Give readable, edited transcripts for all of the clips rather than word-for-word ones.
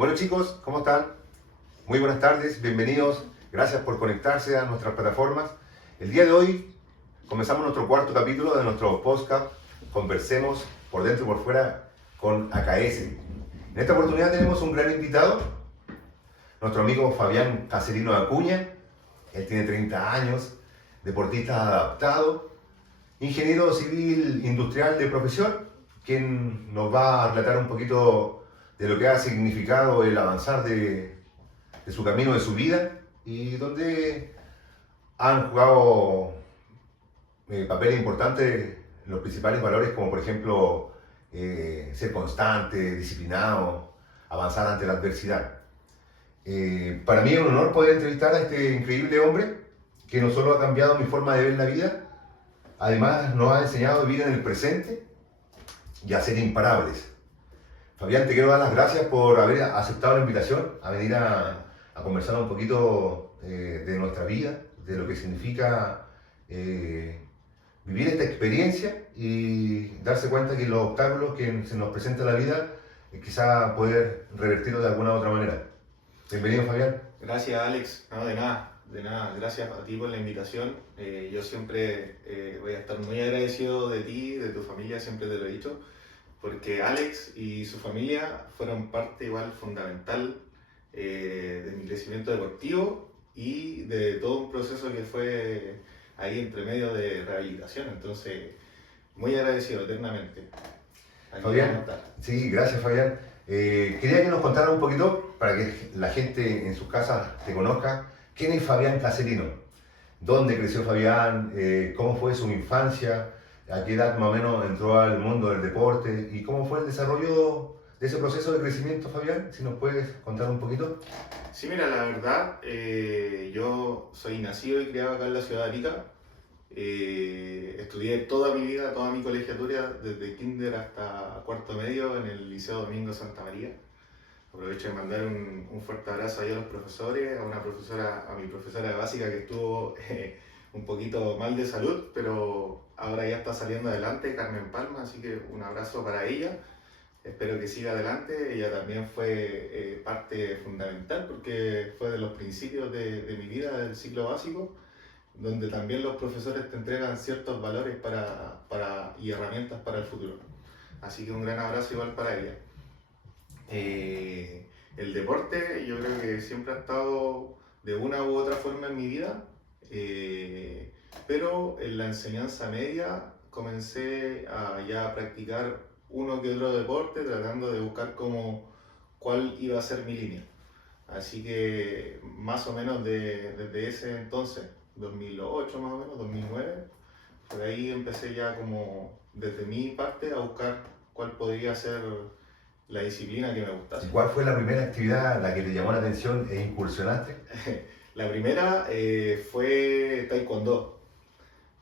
Bueno chicos, ¿cómo están? Muy buenas tardes, bienvenidos, gracias por conectarse a nuestras plataformas. El día de hoy comenzamos nuestro cuarto capítulo de nuestro podcast Conversemos por dentro y por fuera con AKS. En esta oportunidad tenemos un gran invitado, nuestro amigo Fabián Caserino Acuña. Él tiene 30 años, deportista adaptado, ingeniero civil industrial de profesión, quien nos va a relatar un poquito de lo que ha significado el avanzar de su camino, de su vida, y donde han jugado papeles importantes los principales valores, como por ejemplo ser constante, disciplinado, avanzar ante la adversidad. Para mí es un honor poder entrevistar a este increíble hombre que no solo ha cambiado mi forma de ver la vida, además nos ha enseñado a vivir en el presente y a ser imparables. Fabián, te quiero dar las gracias por haber aceptado la invitación a venir a conversar un poquito de nuestra vida, de lo que significa vivir esta experiencia y darse cuenta que los obstáculos que se nos presenta en la vida, quizá poder revertirlos de alguna u otra manera. Bienvenido, Fabián. Gracias, Alex. No, de nada. Gracias a ti por la invitación. Yo siempre voy a estar muy agradecido de ti, de tu familia, siempre te lo he dicho, porque Alex y su familia fueron parte igual fundamental de mi crecimiento deportivo y de todo un proceso que fue ahí entre medio de rehabilitación. Entonces, muy agradecido eternamente. Aquí vamos a Fabián, estar. sí, gracias, Fabián. Quería que nos contaras un poquito, para que la gente en sus casas te conozca, ¿quién es Fabián Caserino? ¿Dónde creció Fabián? ¿Cómo fue su infancia? ¿A qué edad más o menos entró al mundo del deporte? ¿Y cómo fue el desarrollo de ese proceso de crecimiento, Fabián? Si nos puedes contar un poquito. Sí, mira, la verdad, yo soy nacido y criado acá en la ciudad de Arica. Estudié toda mi vida, toda mi colegiatura, desde kinder hasta cuarto medio en el Liceo Domingo Santa María. Aprovecho de mandar un fuerte abrazo ahí a los profesores, a mi profesora de básica que estuvo un poquito mal de salud, pero ahora ya está saliendo adelante, Carmen Palma, así que un abrazo para ella. Espero que siga adelante. Ella también fue parte fundamental porque fue de los principios de mi vida, del ciclo básico, donde también los profesores te entregan ciertos valores y herramientas para el futuro. Así que un gran abrazo igual para ella. El deporte yo creo que siempre ha estado de una u otra forma en mi vida, pero en la enseñanza media comencé a ya practicar uno que otro deporte tratando de buscar cuál iba a ser mi línea. Así que más o menos desde ese entonces, 2008 más o menos, 2009, por ahí empecé ya como desde mi parte a buscar cuál podría ser la disciplina que me gustase. ¿Y cuál fue la primera actividad a la que te llamó la atención e incursionaste? La primera fue taekwondo,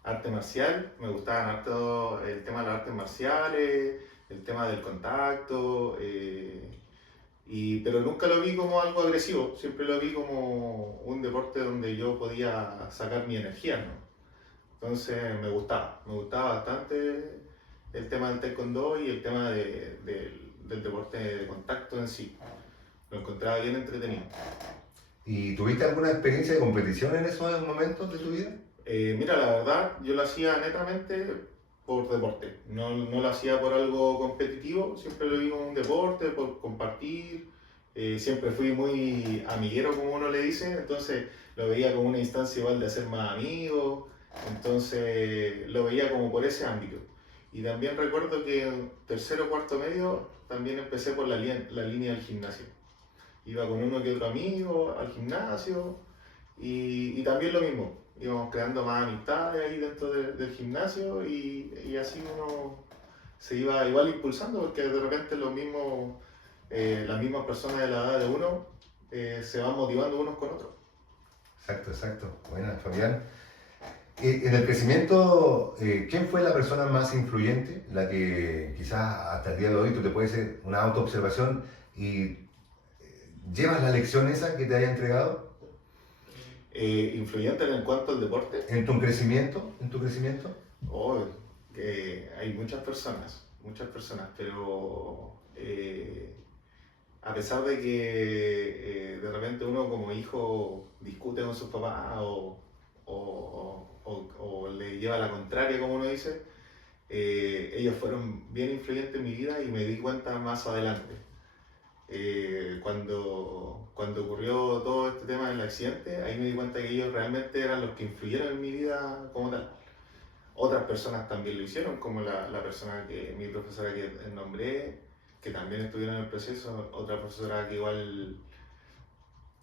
arte marcial. Me gustaban harto el tema de las artes marciales, el tema del contacto, pero nunca lo vi como algo agresivo, siempre lo vi como un deporte donde yo podía sacar mi energía, ¿no? Entonces me gustaba bastante el tema del taekwondo y el tema del deporte de contacto en sí. Lo encontraba bien entretenido. ¿Y tuviste alguna experiencia de competición en esos momentos de tu vida? Mira, la verdad, yo lo hacía netamente por deporte. No lo hacía por algo competitivo, siempre lo vi como un deporte, por compartir. Siempre fui muy amiguero, como uno le dice, entonces lo veía como una instancia igual de hacer más amigos. Entonces lo veía como por ese ámbito. Y también recuerdo que en tercero o cuarto medio también empecé por la línea del gimnasio. Iba con uno que otro amigo al gimnasio y también lo mismo. Íbamos creando más amistades ahí dentro del gimnasio y así uno se iba igual impulsando porque de repente las mismas personas de la edad de uno se van motivando unos con otros. Exacto, exacto. Buena, Fabián. En el crecimiento, ¿quién fue la persona más influyente? La que quizás hasta el día de hoy tú te puedes hacer una autoobservación y llevas la lección esa que te haya entregado Influyente en cuanto al deporte. en tu crecimiento, Oh, hay muchas personas, pero a pesar de que de repente uno como hijo discute con sus papás o le lleva la contraria, como uno dice, ellos fueron bien influyentes en mi vida y me di cuenta más adelante. Cuando ocurrió todo este tema del accidente, ahí me di cuenta que ellos realmente eran los que influyeron en mi vida como tal. Otras personas también lo hicieron, como la persona mi profesora que nombré, que también estuvieron en el proceso, otra profesora que igual,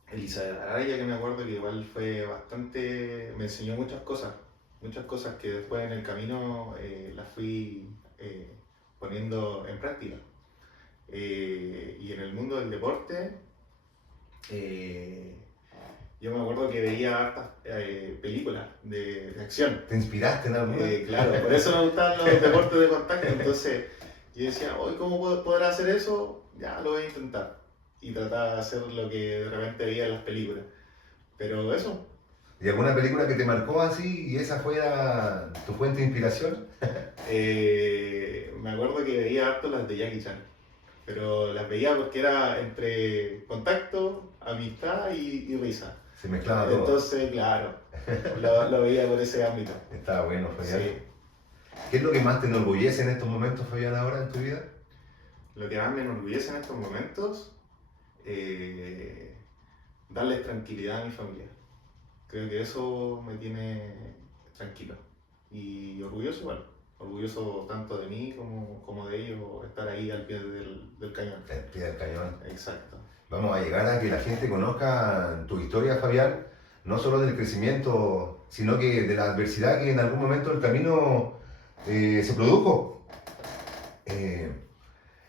Elizabeth Araya, que me acuerdo que igual fue bastante, me enseñó muchas cosas que después en el camino las fui poniendo en práctica. Y en el mundo del deporte, yo me acuerdo que veía hartas películas de acción. ¿Te inspiraste en alguna? Claro, por eso me gustaban los deportes de contacto. Entonces yo decía, hoy ¿cómo puedo poder hacer eso? Ya lo voy a intentar. Y trataba de hacer lo que de repente veía en las películas. Pero eso. ¿Y alguna película que te marcó así y esa fuera tu fuente de inspiración? Me acuerdo que veía harto las de Jackie Chan. Pero las veía porque era entre contacto, amistad y risa. Se mezclaba todo. Entonces, claro, lo veía por ese ámbito. Estaba bueno, Fabián. Sí. ¿Qué es lo que más te enorgullece en estos momentos, Fabián, ahora en tu vida? Lo que más me enorgullece en estos momentos, darles tranquilidad a mi familia. Creo que eso me tiene tranquilo y orgulloso igual. Orgulloso tanto de mí como de ellos, estar ahí al pie del cañón. Al pie del cañón. Exacto. Vamos a llegar a que la gente conozca tu historia, Fabián, no solo del crecimiento, sino que de la adversidad que en algún momento del camino se produjo.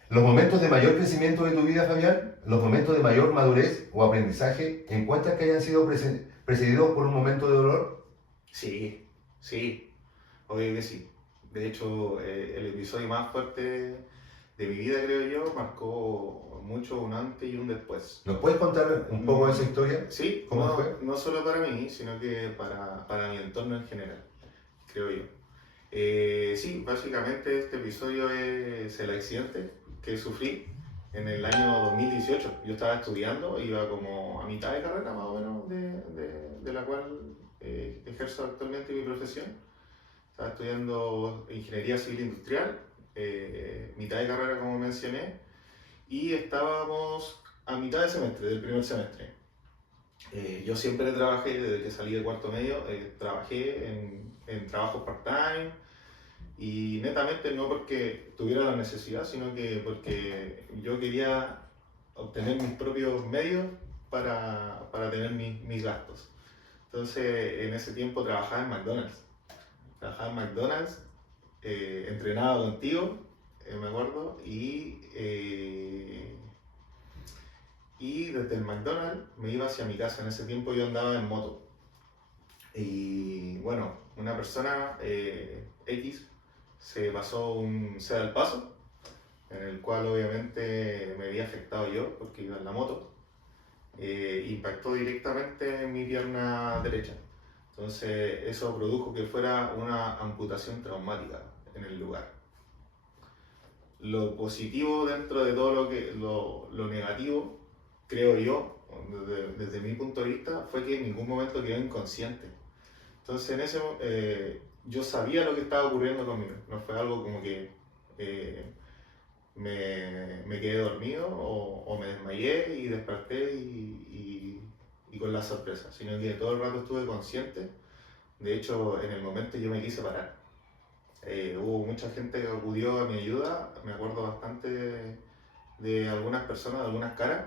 Los momentos de mayor crecimiento de tu vida, Fabián, los momentos de mayor madurez o aprendizaje, ¿encuentras que hayan sido precedidos por un momento de dolor? Sí, obvio que sí. De hecho, el episodio más fuerte de mi vida, creo yo, marcó mucho un antes y un después. ¿Nos puedes contar un poco de esa historia? Sí, ¿Cómo fue? No solo para mí, sino que para mi entorno en general, creo yo. Sí, básicamente este episodio es el accidente que sufrí en el año 2018. Yo estaba estudiando, iba como a mitad de carrera más o menos de la cual ejerzo actualmente mi profesión. Estaba estudiando Ingeniería Civil Industrial, mitad de carrera como mencioné, y estábamos a mitad de semestre, del primer semestre. Yo siempre trabajé, desde que salí de cuarto medio, trabajé en trabajos part-time, y netamente no porque tuviera la necesidad, sino que porque yo quería obtener mis propios medios para tener mis gastos. Entonces, en ese tiempo trabajaba en McDonald's. Entrenaba contigo, me acuerdo, y desde el McDonald's me iba hacia mi casa. En ese tiempo yo andaba en moto. Y bueno, una persona X se pasó un ceda al paso, en el cual obviamente me había afectado yo porque iba en la moto. Impactó directamente en mi pierna derecha. Entonces eso produjo que fuera una amputación traumática en el lugar. Lo positivo dentro de todo lo negativo, creo yo, desde mi punto de vista, fue que en ningún momento quedé inconsciente. Entonces yo sabía lo que estaba ocurriendo conmigo. No fue algo como que me quedé dormido o me desmayé y desperté y con la sorpresa, sino que todo el rato estuve consciente. De hecho, en el momento yo me quise parar. Hubo mucha gente que acudió a mi ayuda, me acuerdo bastante de algunas personas, de algunas caras,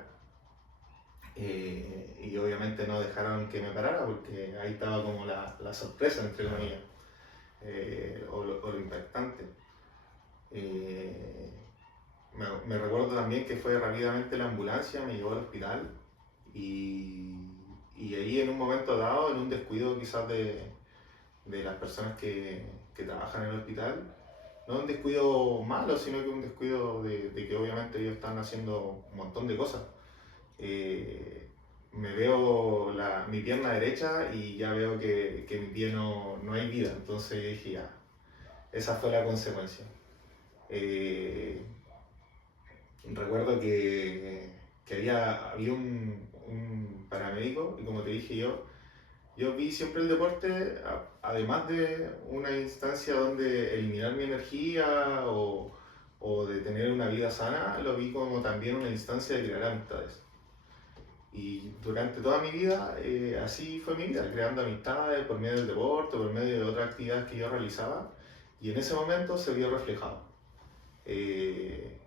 y obviamente no dejaron que me parara porque ahí estaba como la sorpresa, entre comillas, o lo impactante. Me recuerdo también que fue rápidamente la ambulancia, me llevó al hospital y ahí en un momento dado, en un descuido quizás de las personas que trabajan en el hospital, no un descuido malo, sino que un descuido de que obviamente ellos están haciendo un montón de cosas. Me veo mi pierna derecha y ya veo que mi pie no hay vida, entonces dije ya, esa fue la consecuencia. Recuerdo que que había un paramédico y como te dije yo vi siempre el deporte, además de una instancia donde eliminar mi energía o de tener una vida sana, lo vi como también una instancia de crear amistades. Y durante toda mi vida, así fue mi vida, creando amistades por medio del deporte, por medio de otras actividades que yo realizaba, y en ese momento se vio reflejado. Eh,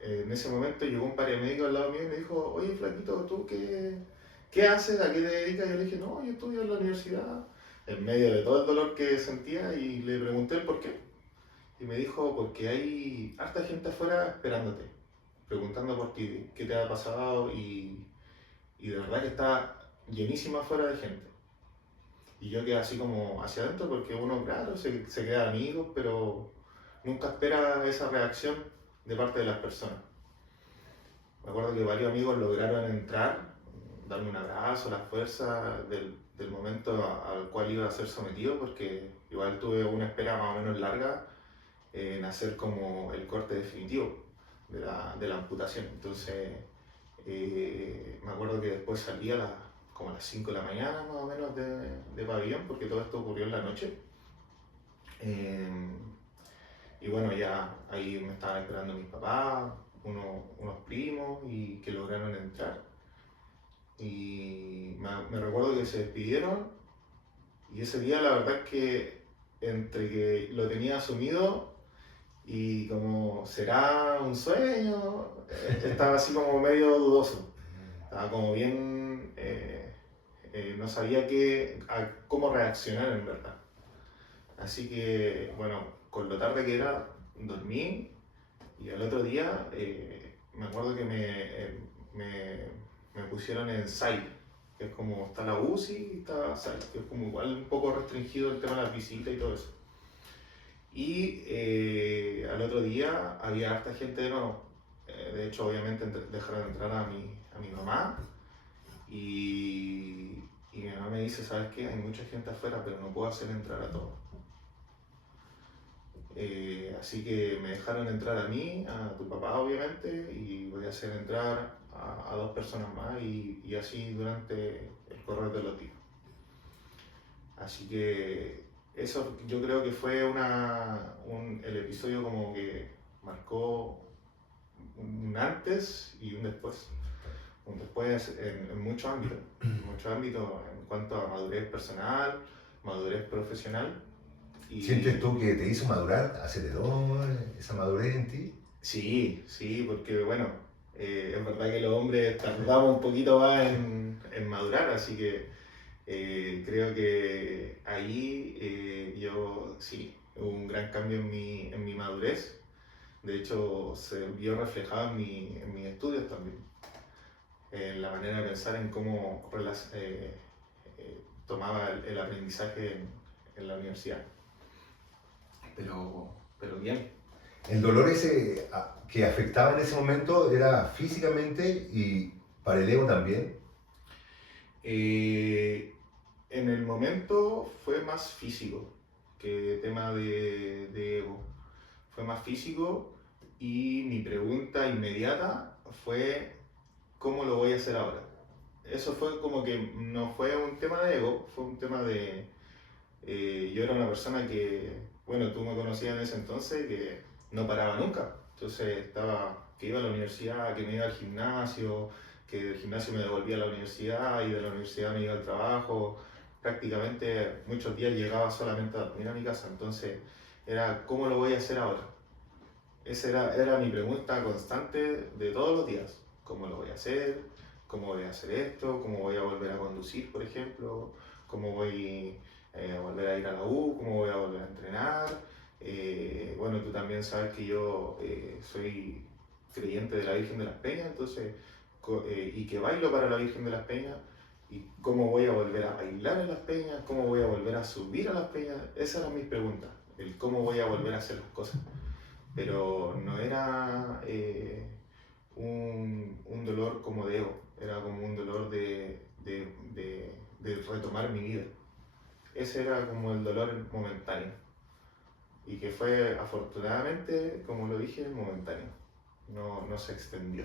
en ese momento llegó un paramédico al lado mío y me dijo, oye flaquito, ¿tú qué haces? ¿A qué te dedicas? Y yo le dije, no, yo estudio en la universidad, en medio de todo el dolor que sentía, y le pregunté el por qué. Y me dijo, porque hay harta gente afuera esperándote, preguntando por ti, qué te ha pasado, y de verdad que está llenísima afuera de gente. Y yo quedé así como hacia adentro porque uno, claro, se queda amigos, pero nunca espera esa reacción de parte de las personas. Me acuerdo que varios amigos lograron entrar, darme un abrazo, la fuerza del momento al cual iba a ser sometido, porque igual tuve una espera más o menos larga en hacer como el corte definitivo de la amputación. Entonces, me acuerdo que después salí como a las 5 de la mañana más o menos de pabellón, porque todo esto ocurrió en la noche. Y bueno, ya ahí me estaban esperando mis papás, unos primos, y que lograron entrar. Y me recuerdo que se despidieron, y ese día la verdad es que entre que lo tenía asumido y como será un sueño, estaba así como medio dudoso. Estaba como bien, no sabía cómo reaccionar en verdad. Así que, bueno, con lo tarde que era, dormí, y al otro día me acuerdo que me pusieron en SAI, que es como está la UCI y está SAI, que es como igual un poco restringido el tema de las visitas y todo eso. Y al otro día había harta gente de nuevo. De hecho, obviamente dejaron entrar a mi mamá, y mi mamá me dice, ¿sabes qué? Hay mucha gente afuera, pero no puedo hacer entrar a todos. Así que me dejaron entrar a mí, a tu papá obviamente, y voy a hacer entrar a dos personas más, y así durante el correr de los días. Así que eso yo creo que fue el episodio como que marcó un antes y un después. Un después en muchos ámbitos, en cuanto a madurez personal, madurez profesional. ¿Sientes tú que te hizo madurar, aceleró esa madurez en ti? Sí, sí, porque bueno, es verdad que los hombres tardamos un poquito más en madurar, así que creo que ahí yo sí, hubo un gran cambio en mi madurez. De hecho, se vio reflejado en mis estudios también, en la manera de pensar en cómo tomaba el aprendizaje en la universidad. Pero bien. El dolor ese que afectaba en ese momento era físicamente y para el ego también. En el momento fue más físico que tema de ego. Fue más físico, y mi pregunta inmediata fue, ¿cómo lo voy a hacer ahora? Eso fue como que no fue un tema de ego, fue un tema de... yo era una persona que, bueno, tú me conocías en ese entonces, que no paraba nunca. Entonces que iba a la universidad, que me iba al gimnasio, que del gimnasio me devolvía a la universidad, y de la universidad me iba al trabajo. Prácticamente muchos días llegaba solamente a dormir a mi casa. Entonces era, ¿cómo lo voy a hacer ahora? Esa era mi pregunta constante de todos los días. ¿Cómo lo voy a hacer? ¿Cómo voy a hacer esto? ¿Cómo voy a volver a conducir, por ejemplo? ¿Cómo voy a volver a ir a la U? ¿Cómo voy a volver a entrenar? Bueno, tú también sabes que yo soy creyente de la Virgen de las Peñas, entonces, y que bailo para la Virgen de las Peñas. ¿Y cómo voy a volver a bailar en las peñas? ¿Cómo voy a volver a subir a las peñas? Esas eran mis preguntas, el cómo voy a volver a hacer las cosas. Pero no era un dolor como de ego, era como un dolor de retomar mi vida. Ese era como el dolor momentáneo, y que fue afortunadamente, como lo dije, momentáneo, no se extendió.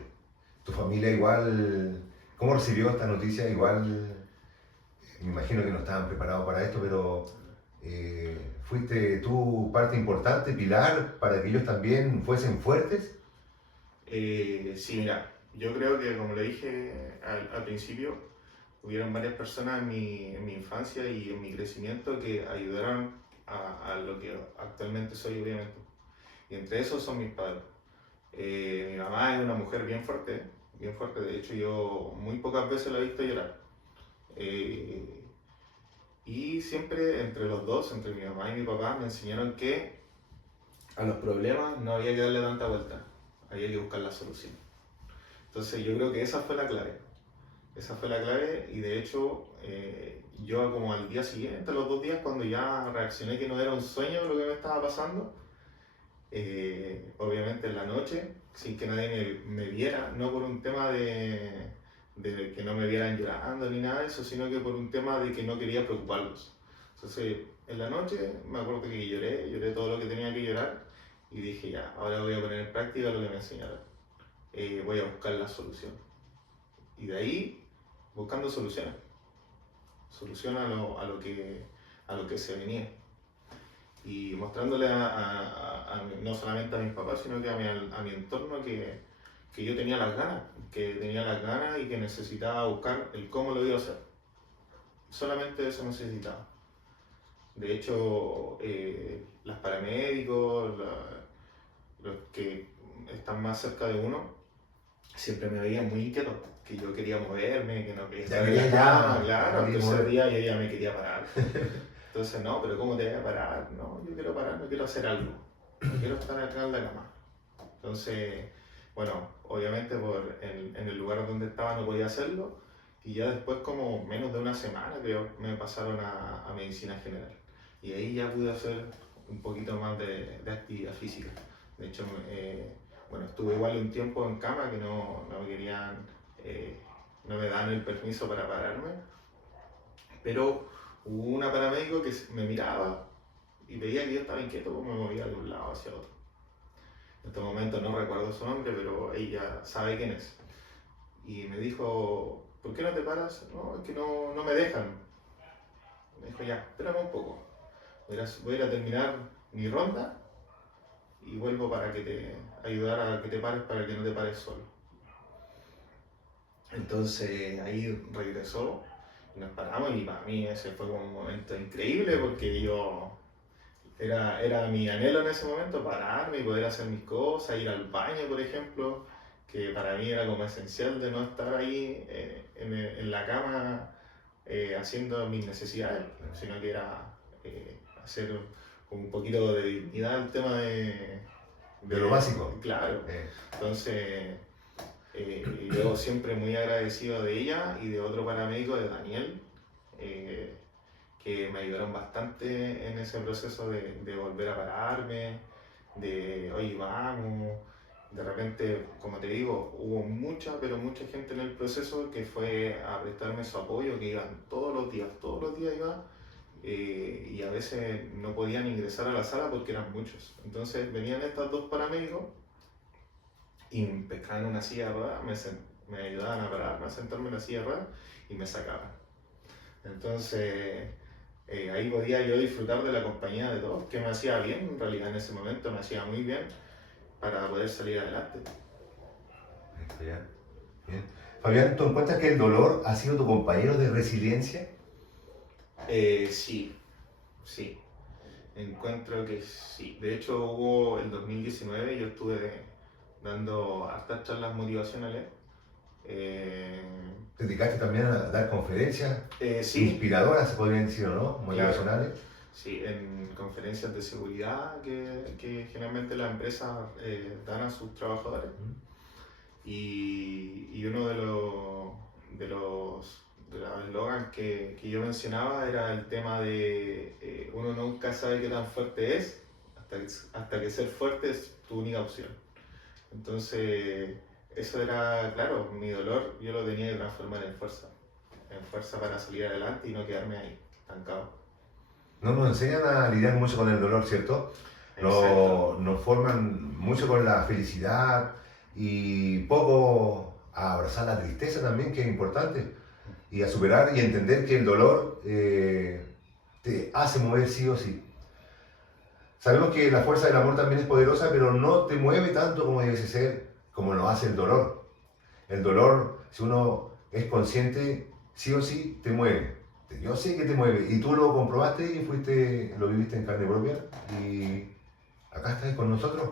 Tu familia igual, ¿cómo recibió esta noticia? Igual, me imagino que no estaban preparados para esto, pero ¿fuiste tú parte importante, pilar, para que ellos también fuesen fuertes? Sí, mira, yo creo que como le dije al principio, hubieron varias personas en mi infancia y en mi crecimiento que ayudaron a lo que actualmente soy, obviamente. Y entre esos son mis padres. Mi mamá es una mujer bien fuerte, bien fuerte. De hecho, yo muy pocas veces la he visto llorar. Eh, y siempre entre los dos, entre mi mamá y mi papá, me enseñaron que a los problemas no había que darle tanta vuelta, había que buscar la solución. Entonces yo creo que esa fue la clave. Esa fue la clave y de hecho yo como al día siguiente, a los 2 días, cuando ya reaccioné que no era un sueño lo que me estaba pasando, obviamente en la noche, sin que nadie me viera, no por un tema de que no me vieran llorando ni nada de eso, sino que por un tema de que no quería preocuparlos. Entonces en la noche me acuerdo que lloré todo lo que tenía que llorar y dije ya, ahora voy a poner en práctica lo que me enseñaron. Voy a buscar la solución. Y de ahí, buscando soluciones. Solución a lo que se venía. Y mostrándole no solamente a mis papás, sino que a mi entorno que yo tenía las ganas. Que tenía las ganas y que necesitaba buscar el cómo lo iba a hacer. Solamente eso necesitaba. De hecho, las paramédicos, los que están más cerca de uno, siempre me veían muy inquieto, que yo quería moverme, que no quería estar en la cama, claro, el tercer día yo ya me quería parar. Entonces, no, pero ¿cómo te voy a parar? No, yo quiero parar, no quiero hacer algo, no quiero estar acá en la cama. Entonces, bueno, obviamente en el lugar donde estaba no podía hacerlo, y ya después como menos de una semana creo, me pasaron a medicina general. Y ahí ya pude hacer un poquito más de actividad física. De hecho, bueno, estuve igual un tiempo en cama que no me querían, no me dan el permiso para pararme, pero hubo una paramédico que me miraba y veía que yo estaba inquieto, como me movía de un lado hacia otro. En este momento no recuerdo su nombre, pero ella sabe quién es. Y me dijo, ¿por qué no te paras? No, es que no me dejan. Me dijo, ya, espérame un poco. Voy a ir a terminar mi ronda y vuelvo para que te ayudar a que te pares, para que no te pares solo. Entonces ahí regresó y nos paramos y para mí ese fue un momento increíble porque era mi anhelo en ese momento pararme y poder hacer mis cosas, ir al baño por ejemplo, que para mí era como esencial de no estar ahí en la cama haciendo mis necesidades, sino que era hacer un poquito de dignidad al tema De lo básico. Claro. Entonces, yo siempre muy agradecido de ella y de otro paramédico, de Daniel, que me ayudaron bastante en ese proceso de volver a pararme, de oye, vamos. De repente, como te digo, hubo mucha, pero mucha gente en el proceso que fue a prestarme su apoyo, que iban todos los días iban. Y a veces no podían ingresar a la sala porque eran muchos. Entonces venían estos dos paramédicos y me pescaban una silla de ruedas, me ayudaban a pararme, a sentarme en la silla de ruedas y me sacaban. Entonces ahí podía yo disfrutar de la compañía de todos, que me hacía bien, en realidad en ese momento me hacía muy bien para poder salir adelante. Bien. Fabián, ¿tú encuentras que el dolor ha sido tu compañero de resiliencia? Sí. Encuentro que sí. De hecho, hubo el 2019, yo estuve dando hartas charlas motivacionales. ¿Te dedicaste también a dar conferencias Sí. Inspiradoras, se podrían decir, o no? Motivacionales. Claro. Sí, en conferencias de seguridad que generalmente las empresas dan a sus trabajadores. Y uno de los eslogans que yo mencionaba era el tema de uno nunca sabe qué tan fuerte es hasta que ser fuerte es tu única opción. Entonces, eso era, claro, mi dolor yo lo tenía que transformar en fuerza para salir adelante y no quedarme ahí, estancado. No nos enseñan a lidiar mucho con el dolor, ¿cierto? Nos forman mucho con la felicidad y poco a abrazar la tristeza también, que es importante, y a superar y entender que el dolor te hace mover sí o sí. Sabemos que la fuerza del amor también es poderosa, pero no te mueve tanto como debe ser, como lo hace el dolor. El dolor, si uno es consciente, sí o sí te mueve. Yo sé que te mueve y tú lo comprobaste y lo viviste en carne propia y acá estás con nosotros,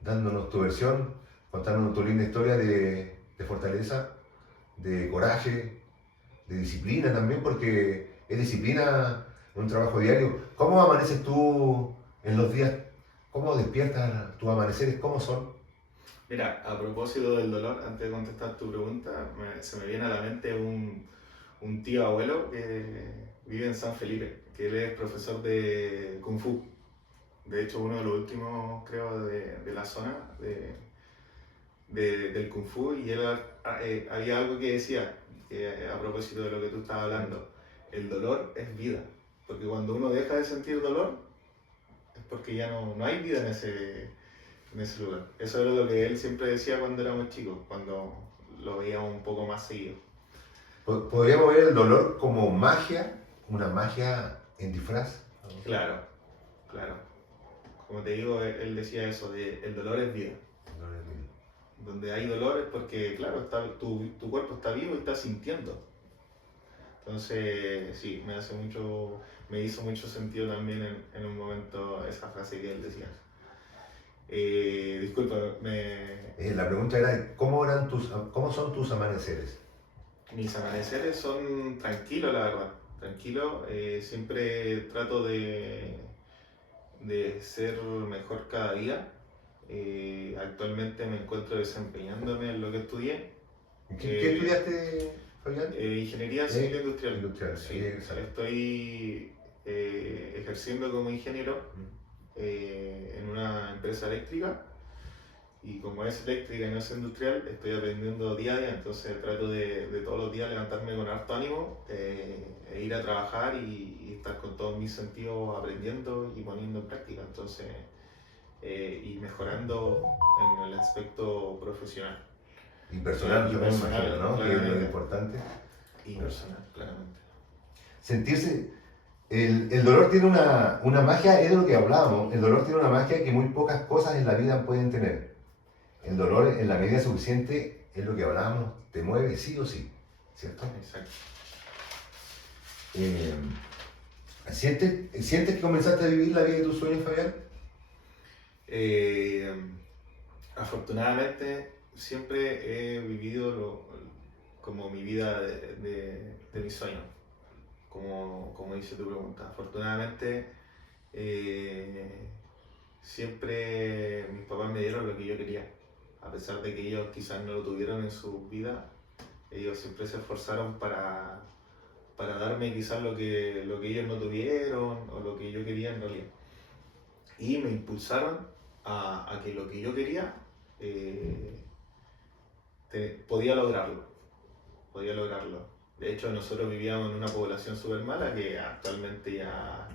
dándonos tu versión, contándonos tu linda historia de fortaleza, de coraje, de disciplina también, porque es disciplina, un trabajo diario. ¿Cómo amaneces tú en los días? ¿Cómo despiertas tus amaneceres? ¿Cómo son? Mira, a propósito del dolor, antes de contestar tu pregunta, se me viene a la mente un tío abuelo que vive en San Felipe, que él es profesor de Kung Fu. De hecho, uno de los últimos, creo, de la zona del Kung Fu, y él había algo que decía, que a propósito de lo que tú estabas hablando, el dolor es vida, porque cuando uno deja de sentir dolor, es porque ya no hay vida en ese lugar. Eso era lo que él siempre decía cuando éramos chicos, cuando lo veíamos un poco más seguido. Podríamos ver el dolor como magia, una magia en disfraz. Claro, claro. Como te digo, él decía eso, el dolor es vida. Donde hay dolor es porque, claro, tu cuerpo está vivo y está sintiendo. Entonces, sí, me hizo mucho sentido también en un momento esa frase que él decía. Disculpa, La pregunta era, ¿cómo son tus amaneceres? mis amaneceres son tranquilos, la verdad. Tranquilo, siempre trato de ser mejor cada día. Actualmente me encuentro desempeñándome en lo que estudié. ¿Qué estudiaste, Fabián? Ingeniería civil industrial. Industrial, Sí, estoy ejerciendo como ingeniero en una empresa eléctrica, y como es eléctrica y no es industrial, estoy aprendiendo día a día, entonces trato de todos los días levantarme con harto ánimo e ir a trabajar y estar con todos mis sentidos aprendiendo y poniendo en práctica, entonces y mejorando en el aspecto profesional. Y personal, Y también, personal, imagino, ¿no? Que es lo claramente. importante. Y personal, claramente. Sentirse. El dolor tiene una magia, es de lo que hablábamos. El dolor tiene una magia que muy pocas cosas en la vida pueden tener. El dolor, en la medida suficiente, es lo que hablábamos, te mueve sí o sí, ¿cierto? Exacto. ¿Sientes que comenzaste a vivir la vida de tus sueños, Fabián? Afortunadamente siempre he vivido como mi vida de mis sueños, como dice tu pregunta. Afortunadamente siempre mis papás me dieron lo que yo quería, a pesar de que ellos quizás no lo tuvieron en su vida. Ellos siempre se esforzaron para darme quizás lo que ellos no tuvieron o lo que yo quería en realidad. Y me impulsaron a que lo que yo quería podía lograrlo. De hecho, nosotros vivíamos en una población súper mala que actualmente ya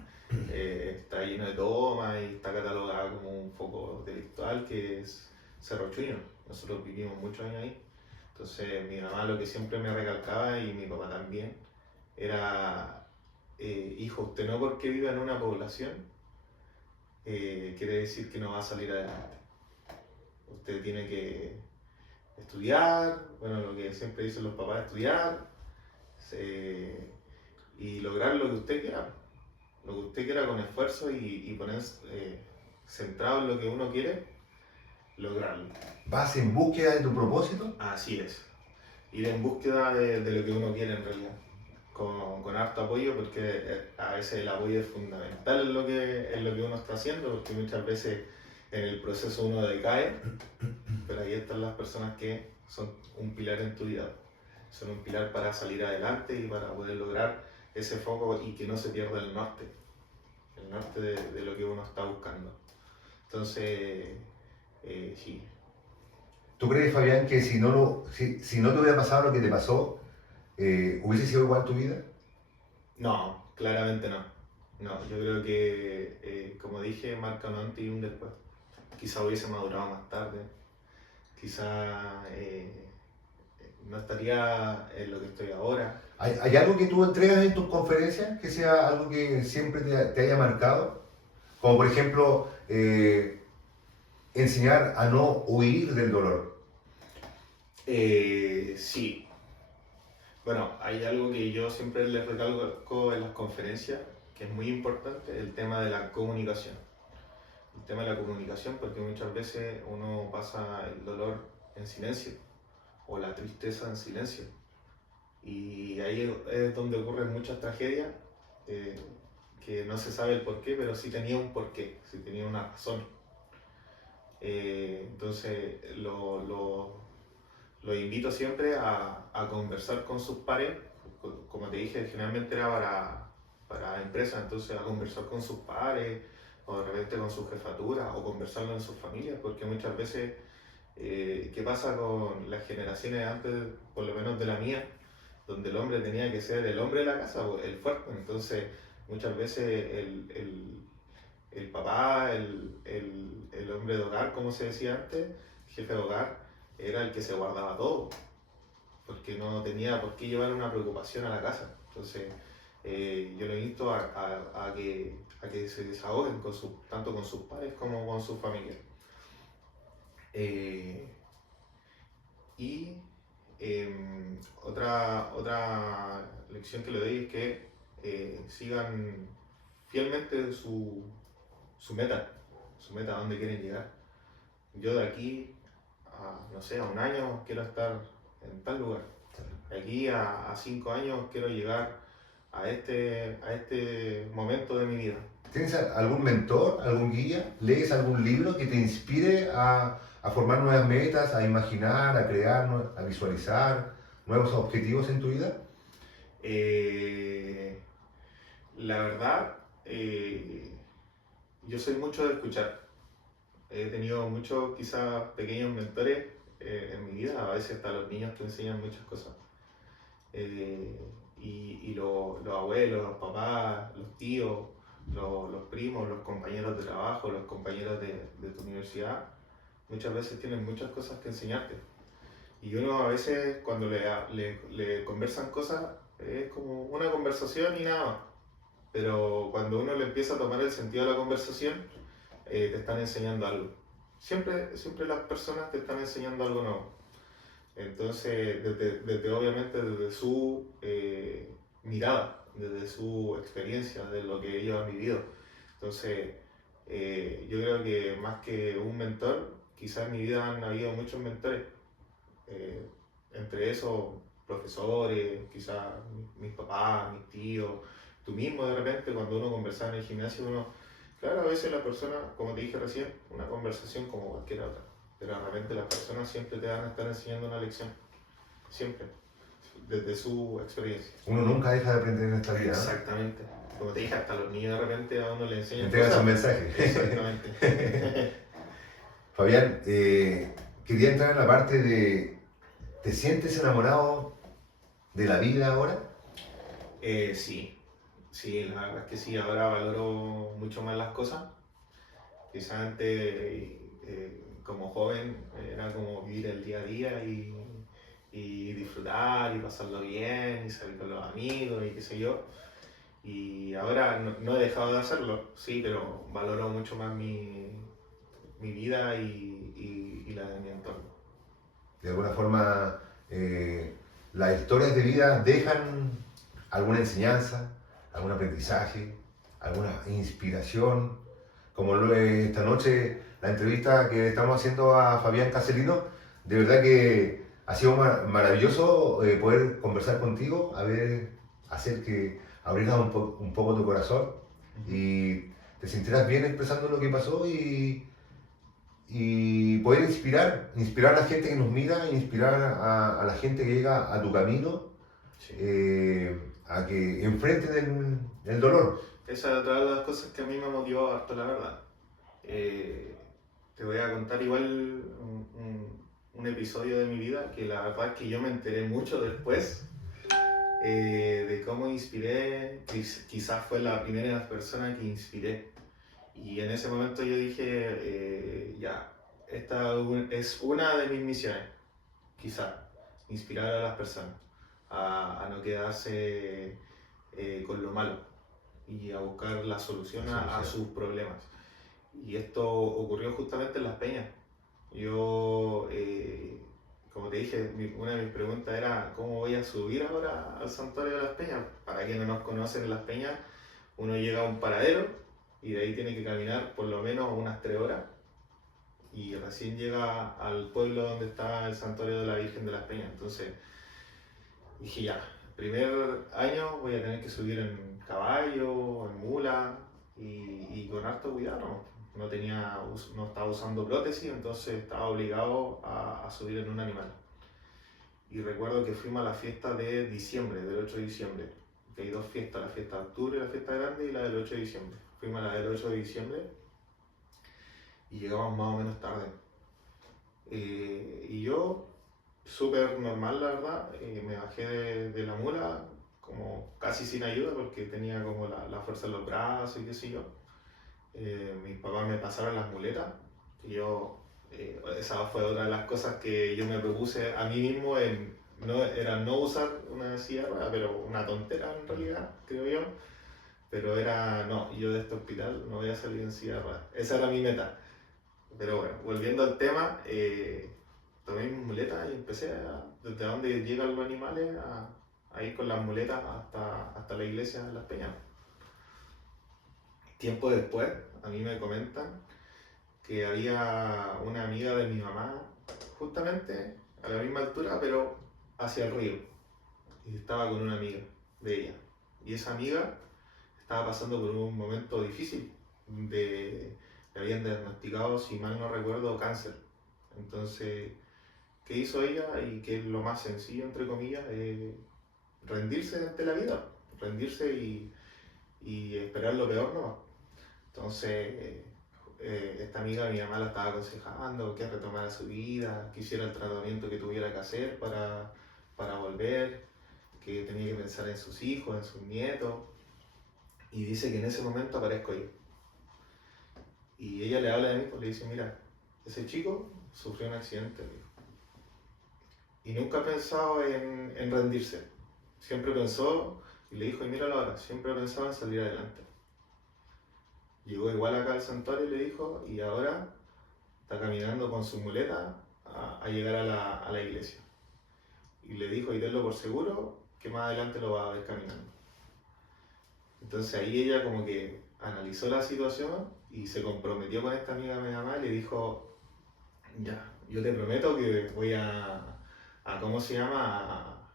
está lleno de tomas y está catalogada como un foco delictual, que es Cerro Chuño. Nosotros vivimos muchos años ahí. Entonces mi mamá lo que siempre me recalcaba, y mi papá también, era, hijo, usted no porque viva en una población quiere decir que no va a salir adelante. Usted tiene que estudiar, bueno, lo que siempre dicen los papás, estudiar y lograr lo que usted quiera con esfuerzo y poner centrado en lo que uno quiere, lograrlo. ¿Vas en búsqueda de tu propósito? Así es, ir en búsqueda de lo que uno quiere en realidad, con harto apoyo, porque a veces el apoyo es fundamental en lo que uno está haciendo, porque muchas veces en el proceso uno decae, pero ahí están las personas que son un pilar en tu vida, son un pilar para salir adelante y para poder lograr ese foco y que no se pierda el norte de lo que uno está buscando. Entonces, sí. ¿Tú crees, Fabián, que si no te hubiera pasado lo que te pasó, hubiese sido igual tu vida? No, claramente no. No, yo creo que, como dije, marca un antes y un después. Quizá hubiese madurado más tarde, quizá no estaría en lo que estoy ahora. ¿Hay algo que tú entregas en tus conferencias que sea algo que siempre te haya marcado? Como por ejemplo, enseñar a no huir del dolor. Sí. Bueno, hay algo que yo siempre les recalco en las conferencias, que es muy importante, el tema de la comunicación. El tema de la comunicación, porque muchas veces uno pasa el dolor en silencio o la tristeza en silencio. Y ahí es donde ocurren muchas tragedias, eh, que no se sabe el porqué, pero sí tenía un porqué, sí tenía una razón. Entonces lo invito siempre a conversar con sus pares, como te dije, generalmente era para empresas, entonces a conversar con sus pares, o de repente con su jefatura, o conversarlo en sus familias, porque muchas veces, ¿qué pasa con las generaciones antes, por lo menos de la mía, donde el hombre tenía que ser el hombre de la casa, el fuerte? Entonces muchas veces el papá, el hombre de hogar, como se decía antes, jefe de hogar, era el que se guardaba todo, porque no tenía por qué llevar una preocupación a la casa. Entonces, yo lo invito a que se desahoguen tanto con sus padres como con sus familias. Y otra lección que le doy es que sigan fielmente su meta, a dónde quieren llegar. Yo de aquí no sé, a un año quiero estar en tal lugar. De aquí a 5 años quiero llegar a este momento de mi vida. ¿Tienes algún mentor, algún guía? ¿Lees algún libro que te inspire a formar nuevas metas, a imaginar, a crear, a visualizar nuevos objetivos en tu vida? La verdad, yo soy mucho de escuchar. He tenido muchos, quizás, pequeños mentores en mi vida. A veces hasta los niños te enseñan muchas cosas. Y los abuelos, los papás, los tíos, los primos, los compañeros de trabajo, los compañeros de tu universidad, muchas veces tienen muchas cosas que enseñarte. Y uno a veces cuando le conversan cosas es como una conversación y nada más. Pero cuando uno le empieza a tomar el sentido de la conversación, te están enseñando algo. Siempre las personas te están enseñando algo nuevo. Entonces, obviamente desde su mirada, desde su experiencia, de lo que ellos han vivido. Entonces, yo creo que más que un mentor, quizás en mi vida han habido muchos mentores. Entre esos, profesores, quizás mis papás, mis tíos, tú mismo de repente, cuando uno conversaba en el gimnasio, claro, a veces la persona, como te dije recién, una conversación como cualquier otra. Pero de repente las personas siempre te van a estar enseñando una lección, siempre, desde su experiencia. Uno nunca deja de aprender en esta vida. Exactamente. Como te dije, hasta los niños de repente a uno le enseñan entregan cosas. Sus mensajes. Exactamente. Fabián, quería entrar en la parte de, ¿te sientes enamorado de la vida ahora? Sí, la verdad es que sí, ahora valoro mucho más las cosas. Quizás antes, como joven, era como vivir el día a día y disfrutar y pasarlo bien y salir con los amigos y qué sé yo. Y ahora no he dejado de hacerlo, sí, pero valoro mucho más mi vida y la de mi entorno. De alguna forma, las historias de vida dejan alguna enseñanza, algún aprendizaje, alguna inspiración, como lo es esta noche la entrevista que estamos haciendo a Fabián Caselino. De verdad que ha sido maravilloso poder conversar contigo, hacer que abrieras un poco tu corazón y te sintieras bien expresando lo que pasó y poder inspirar a la gente que nos mira, inspirar a la gente que llega a tu camino, sí, a que enfrenten el dolor. Esa es otra de las cosas que a mí me ha motivado harto, la verdad. Te voy a contar igual un episodio de mi vida que la verdad es que yo me enteré mucho después, de cómo inspiré, quizás fue la primera persona que inspiré. Y en ese momento yo dije, ya, esta es una de mis misiones, quizás. inspirar a las personas a no quedarse con lo malo y a buscar la solución a sus problemas. Y esto ocurrió justamente en Las Peñas. Yo, como te dije, una de mis preguntas era ¿cómo voy a subir ahora al santuario de Las Peñas? Para quienes no nos conocen, en Las Peñas uno llega a un paradero y de ahí tiene que caminar por lo menos unas 3 horas y recién llega al pueblo donde está el santuario de la Virgen de Las Peñas. Entonces dije ya, primer año voy a tener que subir en caballo, en mula y con harto cuidado. No estaba usando prótesis, entonces estaba obligado a subir en un animal. Y recuerdo que fuimos a la fiesta de diciembre, del 8 de diciembre. Que hay 2 fiestas, la fiesta de octubre, la fiesta grande y la del 8 de diciembre. Fuimos a la del 8 de diciembre y llegamos más o menos tarde. Y yo, súper normal la verdad, me bajé de la mula como casi sin ayuda porque tenía como la fuerza en los brazos y qué sé yo. Mis papás me pasaron las muletas y yo, esa fue otra de las cosas que yo me propuse a mí mismo era no usar una silla de ruedas, pero una tontera en realidad, creo yo. Pero era, no, yo de este hospital no voy a salir en silla de ruedas. Esa era mi meta. Pero bueno, volviendo al tema, tomé mis muletas y empecé desde donde llegan los animales a ir con las muletas hasta la iglesia de Las Peñas. Tiempo después, a mí me comentan que había una amiga de mi mamá, justamente a la misma altura, pero hacia el río. Y estaba con una amiga de ella. Y esa amiga estaba pasando por un momento difícil. Le habían diagnosticado, si mal no recuerdo, cáncer. Entonces, ¿qué hizo ella? Y que es lo más sencillo, entre comillas, rendirse ante la vida. Rendirse y esperar lo peor, ¿no? Entonces, esta amiga, mi mamá la estaba aconsejando que retomara su vida, que hiciera el tratamiento que tuviera que hacer para volver, que tenía que pensar en sus hijos, en sus nietos. Y dice que en ese momento aparezco yo. Y ella le habla de mí, pues le dice, mira, ese chico sufrió un accidente, y nunca ha pensado en rendirse. Siempre pensó, y le dijo, y míralo ahora, siempre ha pensado en salir adelante. Llegó igual acá al santuario y le dijo, y ahora está caminando con su muleta a llegar a la iglesia. Y le dijo, y tenlo por seguro, que más adelante lo va a ver caminando. Entonces ahí ella como que analizó la situación y se comprometió con esta amiga de mi mamá y le dijo, ya, yo te prometo que voy a ¿cómo se llama?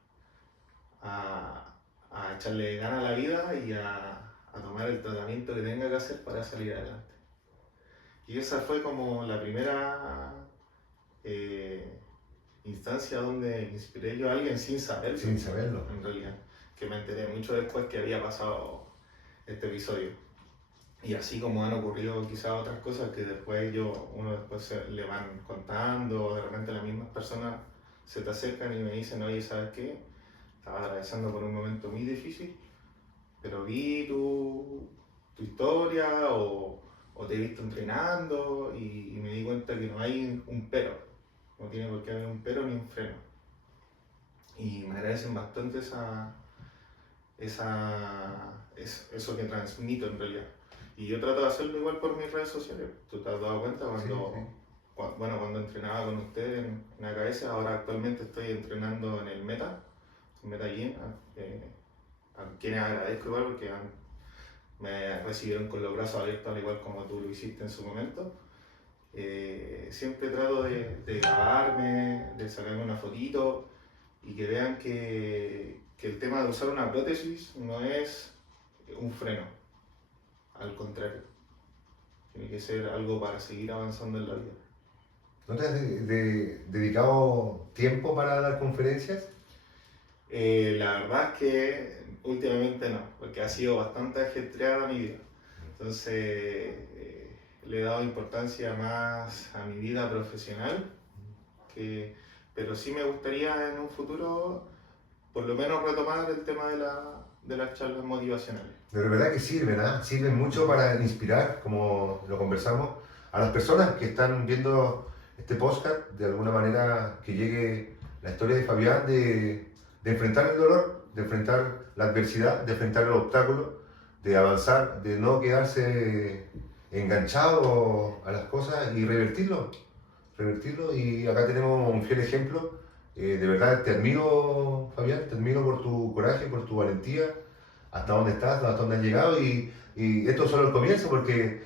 A echarle ganas a la vida y a tomar el tratamiento que tenga que hacer para salir adelante. Y esa fue como la primera instancia donde inspiré yo a alguien sin saberlo. Sin saberlo. En realidad, que me enteré mucho después que había pasado este episodio. Y así como han ocurrido quizás otras cosas que después uno después le van contando, o de repente las mismas personas se te acercan y me dicen, oye, ¿sabes qué? Estaba atravesando por un momento muy difícil, pero vi tu historia o te he visto entrenando y me di cuenta que no hay un pero, no tiene por qué haber un pero ni un freno. Y me agradecen bastante eso que transmito en realidad. Y yo trato de hacerlo igual por mis redes sociales. ¿Tú te has dado cuenta cuando entrenaba con ustedes en AKS? Ahora actualmente estoy entrenando en el Meta Gym, a quienes agradezco igual porque me recibieron con los brazos abiertos al igual como tú lo hiciste en su momento. Siempre trato de grabarme, de sacarme una fotito y que vean que el tema de usar una prótesis no es un freno, al contrario, tiene que ser algo para seguir avanzando en la vida. ¿No te has dedicado tiempo para dar conferencias? La verdad es que últimamente no, porque ha sido bastante ajetreada mi vida. Entonces le he dado importancia más a mi vida profesional, pero sí me gustaría en un futuro por lo menos retomar el tema de las charlas motivacionales. De verdad que sirven, ¿eh? Sirven mucho para inspirar, como lo conversamos, a las personas que están viendo este podcast, de alguna manera que llegue la historia de Fabián de enfrentar el dolor, de enfrentar la adversidad, de enfrentar el obstáculo, de avanzar, de no quedarse enganchado a las cosas y revertirlo. Y acá tenemos un fiel ejemplo. De verdad te admiro, Fabián, te admiro por tu coraje, por tu valentía, hasta dónde estás, hasta dónde has llegado y esto es solo el comienzo porque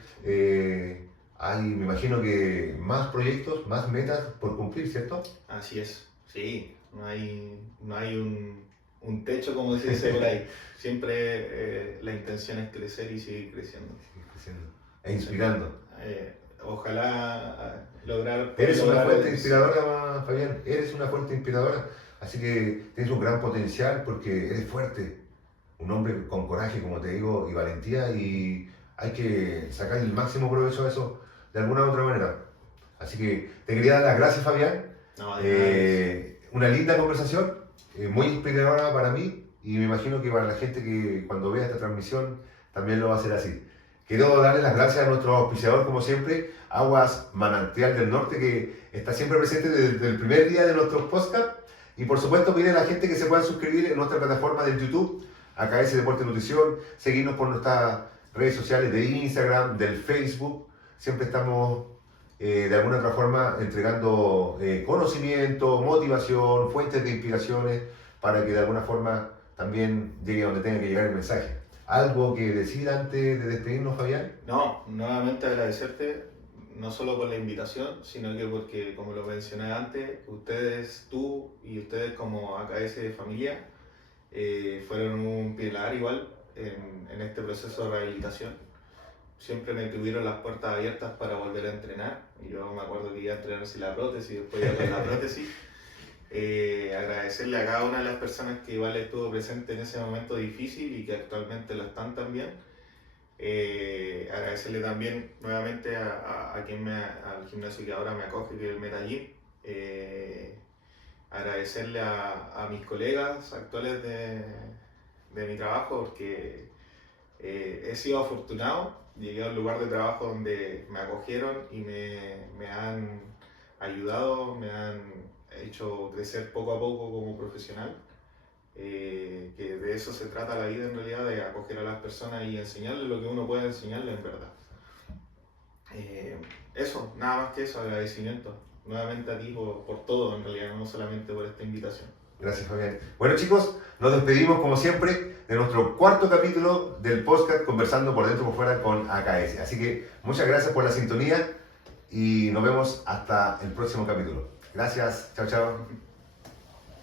hay, me imagino que más proyectos, más metas por cumplir, ¿cierto? Así es, sí, no hay un techo como se dice por ahí. Siempre la intención es crecer y seguir creciendo. E inspirando. Ojalá lograr... Eres una lograr fuente inspiradora, Fabián, eres una fuente inspiradora, así que tienes un gran potencial porque eres fuerte, un hombre con coraje, como te digo, y valentía, y hay que sacar el máximo provecho a eso de alguna u otra manera. Así que te quería dar las gracias, Fabián. No, Una linda conversación, muy inspiradora para mí, y me imagino que para la gente que cuando vea esta transmisión también lo va a hacer así. Quiero darle las gracias a nuestro auspiciador, como siempre, Aguas Manantial del Norte, que está siempre presente desde el primer día de nuestros podcasts. Y por supuesto, pide a la gente que se puedan suscribir en nuestra plataforma de YouTube, AKS Deporte y Nutrición, seguirnos por nuestras redes sociales de Instagram, del Facebook. Siempre estamos de alguna otra forma entregando conocimiento, motivación, fuentes de inspiraciones, para que de alguna forma también llegue donde tenga que llegar el mensaje. ¿Algo que decir antes de despedirnos, Fabián? No, nuevamente agradecerte, no solo por la invitación, sino que porque, como lo mencioné antes, ustedes, tú y ustedes como AKS de familia, fueron un pilar igual en este proceso de rehabilitación. Siempre me tuvieron las puertas abiertas para volver a entrenar. Yo me acuerdo que iba a entrenar sin la prótesis, después ya con la prótesis. Agradecerle a cada una de las personas que igual estuvo presente en ese momento difícil y que actualmente lo están también. Agradecerle también nuevamente al gimnasio que ahora me acoge, que es el Metagym. Agradecerle a mis colegas actuales de mi trabajo, porque he sido afortunado. Llegué a un lugar de trabajo donde me acogieron y me han ayudado, me han hecho crecer poco a poco como profesional, que de eso se trata la vida en realidad, de acoger a las personas y enseñarles lo que uno puede enseñarles en verdad. Eso, nada más que eso, agradecimiento nuevamente a ti por todo en realidad, no solamente por esta invitación. Gracias, Fabián. Bueno, chicos, nos despedimos como siempre de nuestro cuarto capítulo del podcast Conversando por Dentro y por Fuera con AKS. Así que muchas gracias por la sintonía y nos vemos hasta el próximo capítulo. Gracias, chao, chao.